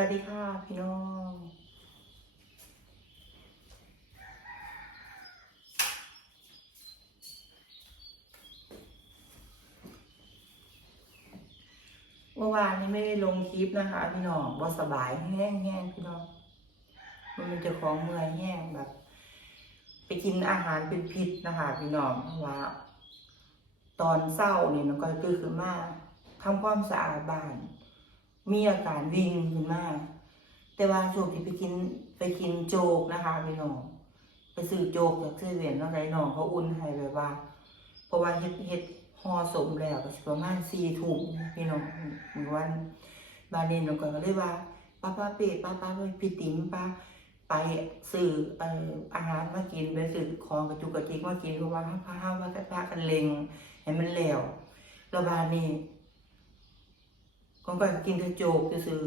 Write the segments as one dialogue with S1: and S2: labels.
S1: วัสดีค่ะพี่น้องเมื่อวานนี้ไม่ได้ลงคลิปนะคะ พี่น้องบ่สบายแห้งๆพี่น้อง มันเป็นเจ้าของเมื่อยแห้งแบบ ไปกินอาหารเป็นพิษนะคะ พี่น้องเพราะว่า ตอนเศร้าเนี่น้องก้อยตื่นขึ้นมาทำความสะอาดบ้าน มีอาการวิ่งขึ้นมาแต่ว่าช่วงที่ไปกินไปกินโจกนะคะพี่น้องไปซื้อโจกจากเซเว่นแล้วไงน้องเขาอุ่นให้แบบว่า เพราะว่าเฮ็ดเฮ็ดห่อสมแล้วก็สิประมาณสี่ถุงพี่น้องมื้อวันบานนี้น้อก้อยก็เลยว่าป้าป้าเป้ป้าป้าพี่ติ๋มป้าไปซื้อเอ่ออาหารมากินไปซื้อของกระจุกกระจิกมากินเพราะว่าพาเฮาว่ากันพากันเลงให้มันแล้วแล้วบาน นี้ก็ก็กินแต่โจกซื่อ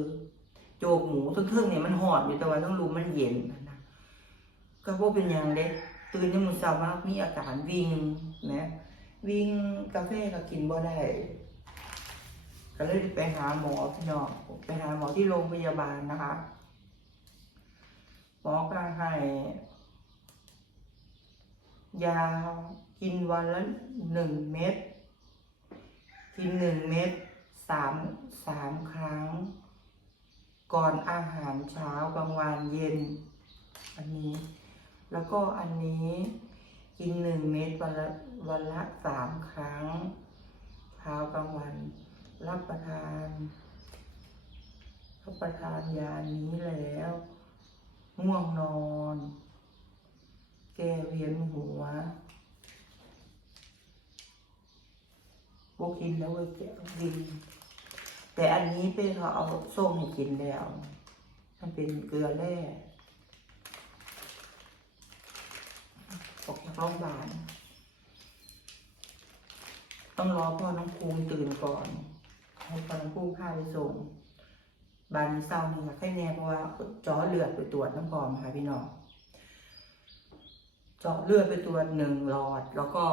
S1: โจกหมูทึ่งๆเนี่ยมันหอดอยู่แต่ว่าต้องรู้มันเย็นนะก็บ่เป็นหยังเด้ตื่นยามมื้อเช้ามามีอาการวิ่งนะวิ่งกาแฟก็กินบ่ได้ก็เลยไปหาหมอพี่น้องไปหาหมอที่โรงพยาบาลนะคะหมอก็ให้ยากินวันละหนึ่งเม็ดกินหนึ่งเม็ด สามสามครั้ง ก่อนอาหารเช้ากลางวันเย็น อันนี้ แล้วก็อันนี้กินหนึ่งเม็ดวันละวันละสามครั้งเช้ากลางวัน รับประทานรับประทานยานี้แล้วง่วงนอน แก้เวียนหัวพวกกินแล้วเว้ยแก้วิน แต่อันนี้เป้เขาเอาส้มให้กินแล้ว มันเป็นเกลือแร่ออกจากโรงพยาบาลต้องรอพ่อน้องภูมิตื่นก่อน ให้พ่อน้องภูมิพาไปส่งบานเศร้านี่ค่ะแค่แน่เพราะว่าจาะเลือดไปตรวจน้ำพอมค่ะพี่น้อง เจาะเลือดไปตรวหนึ่งหลอด แล้วก็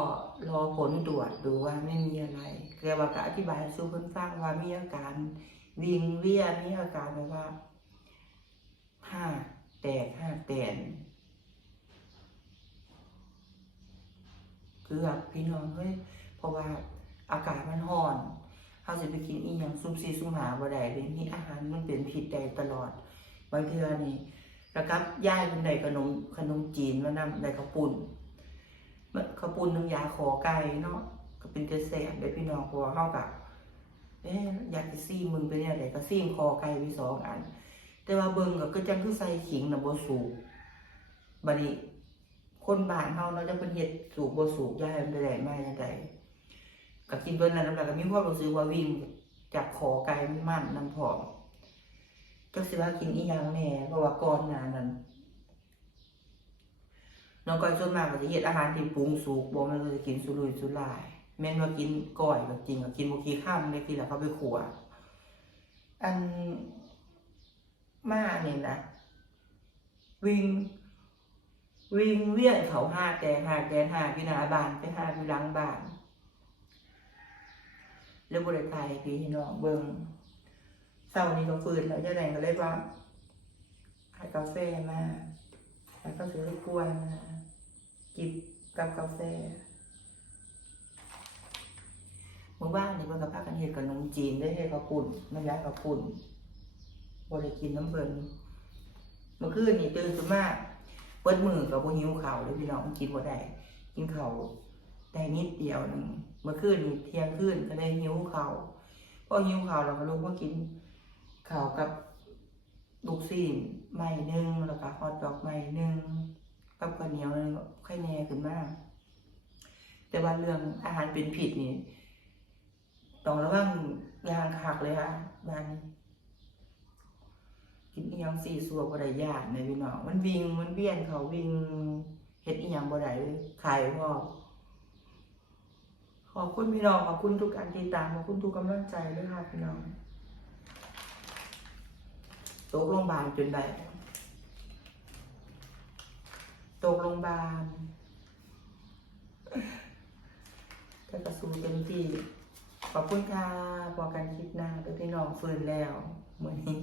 S1: รอผลตรวจดูว่าไม่มีอะไรเรียกว่าก็อธิบายสู้เพื่อนฟังว่ามีอาการวิงเวียนมีอาการแบบว่าห้าแตกห้าแตนเกือแบบพี่น้องเฮ้ยเพราะว่าอากาศมันร้อนเขาจะไปกินอีหยังซุ่มซีซุ่มหาบ่ได้เลยนี่อาหารมันเป็นพิษได้ตลอดบางเทื่อนี่ แล้วกับย่ายเป็นขนมขนมจีนมานำได้ข้าวปุ้นมันข้าวปุ้นน้ำยาขอไก่เนาะก็เป็นกระแสได้พี่น้องพราะว่าเฮากับเอ๊ะอยากจะซี่มึงไปเนี่ยไหนก็ซี่คอไก่ไปสองอัน แต่ว่าเบิ่งก็คือจังคือใส่ขิงน่ะบ่สูงบัดนี้คนบ้านเฮาเราจะเป็นเฮ็ดสูบบ่สูบย้ายมันไปได้มาจังไดก็กินเบิ่นนั้นแล้วก็มีความรู้สึกว่าวิ่งจากขอไกลมันมันน้ำพอ ก็สิว่ากินอีหยังแหน่เพราะว่าก่อนหน้านั้นน้องก้อยส่วนมากก็จะเฮ็ดอาหารที่ปรุงสุกบ่ม่นว่าจะกินสุรุ่ยสุร่าย แม่นว่ากินก้อยก็จริงก็กินบ่กี่คำเลยทีแล้วเขาไปขัวอันมานี่นะวิ่งวิ่งเวียนเขาห้าแกนห้าแกนห้าพี่นาบานไปห้าพี่หลังบาน แล้วบริไทยพี่น้องเบิง เศร้านี้ก็ฟืนแล้วจะไหนก็เลยว่าให้กาแฟมาแล้วก็ซื้อกล้วยมาจิบกับกาแฟเมื่อวานนี่เพิ่นก็พากันเฮ็ดกับนมจีนได้เฮ็ดกับปุ่นน้ำยากับปุ่นบ่ได้กินน้ำเบิ่นเมื่อคืนนี่ตื่นขึ้นมาเปิดมือกับพวหิวข้าวเลยพี่น้องกินบ่ได้กินข้าวได้นิดเดียวหนึงเมื่อคืนนี่เที่ยงคืนก็ได้หิวข้าวพอหิวข้าวเราก็ลงมากิน ข้าวกับลูกซีนไม้หนึ่งแล้วก็ฮอทดอกไม้หนึ่งกับข้าวเหนียวหนึงไข่แน่ขึ้นมาก แต่ว่าเรื่องอาหารเป็นผิดนี่ต้องระวังยางคักเลยค่ะบ้านกินอีหยังสี่สัวบ่ได้ยากในพี่น้องมันวิ่งมันเวียนเขาวิ่งเฮ็ดอีหยังบ่ได้เลยขายพ่อขอบคุณพี่น้องขอบคุณทุกการติดตามขอบคุณทุกกำลังใจด้วยค่ะพี่น้อง ตกโรงพยาบาลจนได้ตกโรงพยาบาลแต่กระสูเต็มที่ขอบคุณค่ะพอกันคลิปหน้าเด้อพี่น้องฟื้นแล้วมื้อนี้